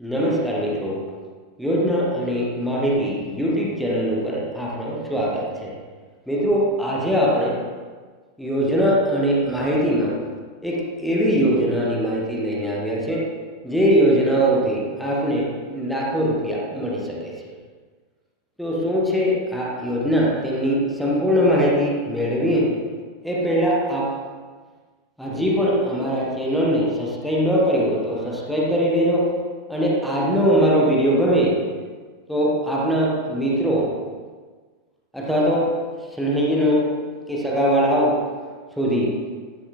નમસ્કાર મિત્રો, યોજના અને માહિતી યુટ્યુબ ચેનલ ઉપર આપનું સ્વાગત છે. મિત્રો, આજે આપણે યોજના અને માહિતીમાં એક એવી યોજનાની માહિતી લઈને આવ્યા છે જે યોજનાઓથી આપને લાખો રૂપિયા મળી શકે છે. તો શું છે આ યોજના, તેમની સંપૂર્ણ માહિતી મેળવીએ એ પહેલાં આપ હજી પણ અમારા ચેનલને સબસ્ક્રાઈબ ન કરી હોય તો સબસ્ક્રાઈબ કરી દેજો. અને આજનો અમારો વિડીયો ગમે તો આપણા મિત્રો અથવા તો સ્નેહીજનો કે સગાવાળાઓ સુધી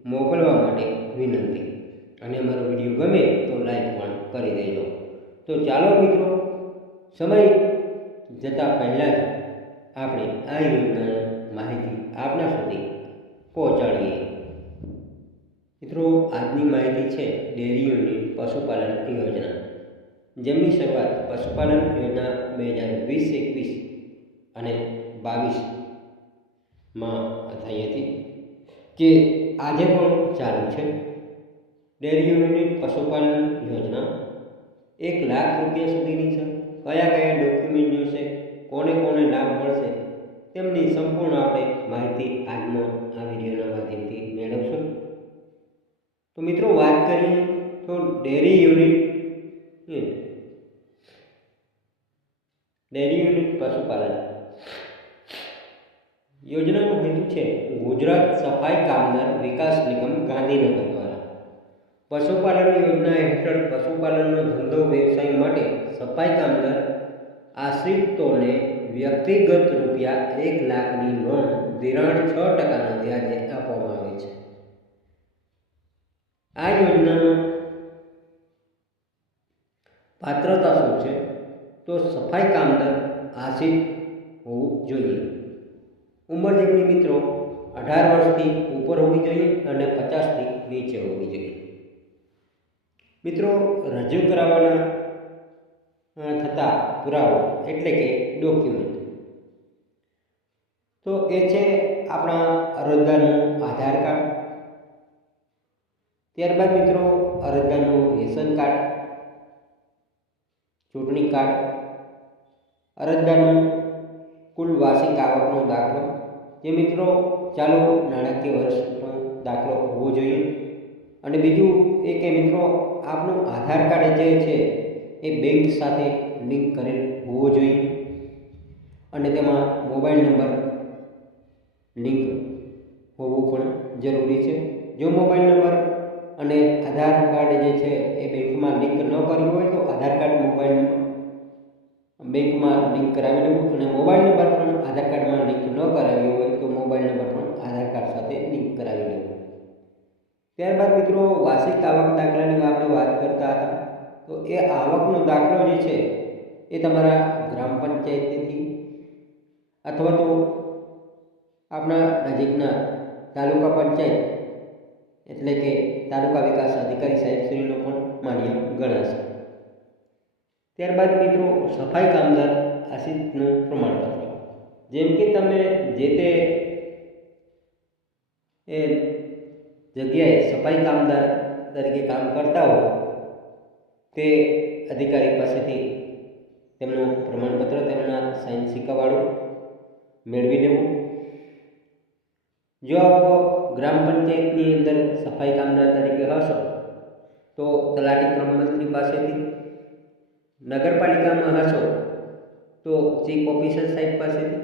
મોકલવા માટે વિનંતી. અને અમારો વિડીયો ગમે તો લાઈક પણ કરી દેજો. તો ચાલો મિત્રો, સમય જતાં પહેલાં જ આપણે આ યોજનાની માહિતી આપના સુધી પહોંચાડીએ. મિત્રો, આજની માહિતી છે ડેરી યુનિટ પશુપાલન યોજના, જેમની શરૂઆત પશુપાલન યોજના 2020-21 અને 22માં થઈ હતી, જે આજે પણ ચાલુ છે. ડેરી યુનિટ પશુપાલન યોજના 1 લાખ રૂપિયા સુધીની છે. કયા કયા ડોક્યુમેન્ટ જોઈશે, કોને કોને લાભ મળશે, તેમની સંપૂર્ણ આપણે માહિતી આજનો આ વિડીયોના માધ્યમથી મેળવશું. તો મિત્રો, વાત કરીએ તો ડેરી યુનિટ પશુપાલન યોજનાનો હેતુ છે ગુજરાત સફાઈ કામદાર વિકાસ નિગમ ગાંધીનગર દ્વારા પશુપાલન યોજના હેઠળ પશુપાલનનો ધંધો વ્યવસાય માટે સફાઈ કામદાર આશ્રિતોને વ્યક્તિગત રૂપિયા 1 લાખની લોન ધિરાણ 6% વ્યાજે આપવામાં આવે છે. આ યોજનામાં પાત્રતા શું છે? તો સફાઈ કામદાર આશ્રિત હોવું જોઈએ. ઉંમર જેમની મિત્રો 18 વર્ષથી ઉપર હોવી જોઈએ અને 50થી નીચે હોવી જોઈએ. મિત્રો, રજૂ કરાવવાના થતા પુરાવો એટલે કે ડોક્યુમેન્ટ તો એ છે આપણા અરજદારનું આધાર કાર્ડ, ત્યારબાદ મિત્રો અરજદારનું રેશન કાર્ડ, ચૂંટણી કાર્ડ, અરજદારનું કુલ વાર્ષિક આવકનો દાખલો, જે મિત્રો ચાલુ નાણાકીય વર્ષનો દાખલો હોવો જોઈએ. અને બીજું એ કે મિત્રો આપનું આધાર કાર્ડ જે છે એ બેંક સાથે લિંક કરેલ હોવો જોઈએ અને તેમાં મોબાઈલ નંબર લિંક હોવું પણ જરૂરી છે. જો મોબાઈલ નંબર અને આધાર કાર્ડ જે છે એ બેંકમાં લિંક ન કર્યું હોય તો આધાર કાર્ડ મોબાઈલ બેંકમાં લિંક કરાવી લેવું, અને મોબાઈલ નંબર પણ આધાર કાર્ડમાં લિંક ન કરાવ્યો હોય તો મોબાઈલ નંબર પણ આધાર કાર્ડ સાથે લિંક કરાવી લેવું. ત્યારબાદ મિત્રો વાર્ષિક આવક દાખલાની આપણે વાત કરતા હતા, તો એ આવકનો દાખલો જે છે એ તમારા ગ્રામ પંચાયતથી અથવા તો આપણા નજીકના તાલુકા પંચાયત એટલે કે તાલુકા વિકાસ અધિકારી સાહેબશ્રીનો પણ માન્ય ગણાશે. ત્યારબાદ મિત્રો સફાઈ કામદાર આશ્રિતનું પ્રમાણપત્ર, જેમ કે તમે જે તે જગ્યાએ સફાઈ કામદાર તરીકે કામ કરતા હો તે અધિકારી પાસેથી તેમનું પ્રમાણપત્ર તેમના સાઇન સિક્કાવાળું મેળવી લેવું. જો આપ ગ્રામ પંચાયતની અંદર સફાઈ કામદાર તરીકે હશો તો તલાટી ક્રમ મંત્રી પાસેથી, નગરપાલિકામાં હશો તો ચીફ ઓફિસર સાહેબ પાસેથી,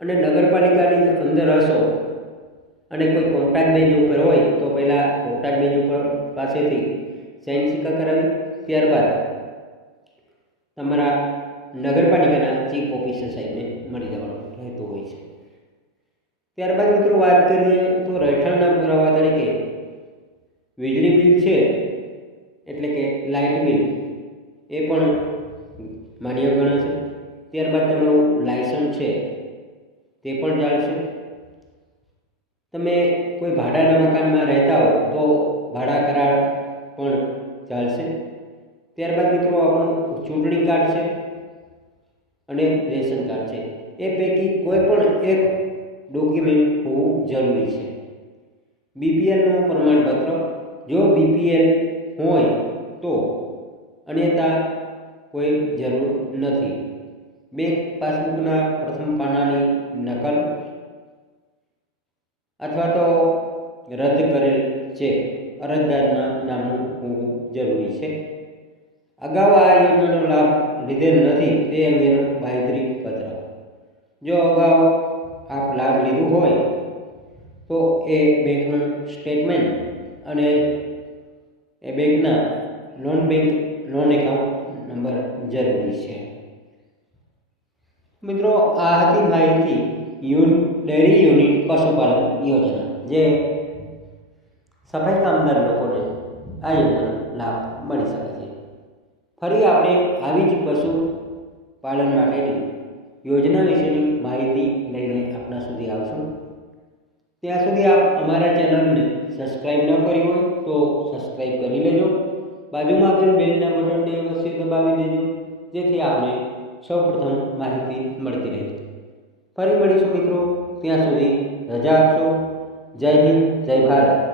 અને નગરપાલિકાની અંદર હશો અને કોઈ કોન્ટ્રાક્ટ બેઝ ઉપર હોય તો પહેલાં કોન્ટ્રાક્ટ બેઝ ઉપર પાસેથી સાઇન સિક્કા કરાવી ત્યારબાદ તમારા નગરપાલિકાના ચીફ ઓફિસર સાહેબને મળી જવાનું રહેતું હોય છે. ત્યારબાદ મિત્રો વાત કરીએ તો રહેઠાણના પુરાવા તરીકે વીજળી બિલ છે એટલે કે લાઇટ બિલ એ પણ માન્ય ગણાશે. ત્યારબાદ તમારું લાયસન્સ છે તે પણ ચાલશે. તમે કોઈ ભાડાના મકાનમાં રહેતા હો તો ભાડા કરાર પણ ચાલશે. ત્યારબાદ મિત્રો આપણું ચૂંટણી કાર્ડ છે અને રેશન કાર્ડ છે, એ પૈકી કોઈ પણ એક ડોક્યુમેન્ટ હોવું જરૂરી છે. બીપીએલનું પ્રમાણપત્ર, જો બીપીએલ હોય તો અન્યથા કોઈ જરૂર નથી. બેંક પાસબુકના પ્રથમ પાનાની નકલ અથવા તો રદ કરેલ ચેક અરજદારના નામનું હોવું જરૂરી છે. અગાઉ આ યોજનાનો લાભ લીધેલ નથી તે અંગેનું બાંહેધરી પત્ર. જો અગાઉ આપ લાભ લીધું હોય તો એ બેંકનું સ્ટેટમેન્ટ અને એ બેંકના લોન એકાઉન્ટ નંબર જરૂરી છે. મિત્રો, આ હતી માહિતી ડેરી યુનિટ પશુપાલન યોજના, જે સફાઈ કામદાર લોકોને આ યોજનાનો લાભ મળી શકે છે. ફરી આપણે આવી જ પશુપાલન માટેની યોજના વિશેની માહિતી લઈને આપણા સુધી આવશું. ત્યાં સુધી આપ અમારા ચેનલને સબસ્ક્રાઈબ ન કરી હોય તો સબસ્ક્રાઈબ કરી લેજો. બાજુમાં આપેલ બેલના બટનને અવશ્ય દબાવી દેજો, જેથી આપને સૌપ્રથમ માહિતી મળતી રહે. ફરી મળીશું મિત્રો, ત્યાં સુધી રજા આપશો. જય હિન્દ, જય ભારત.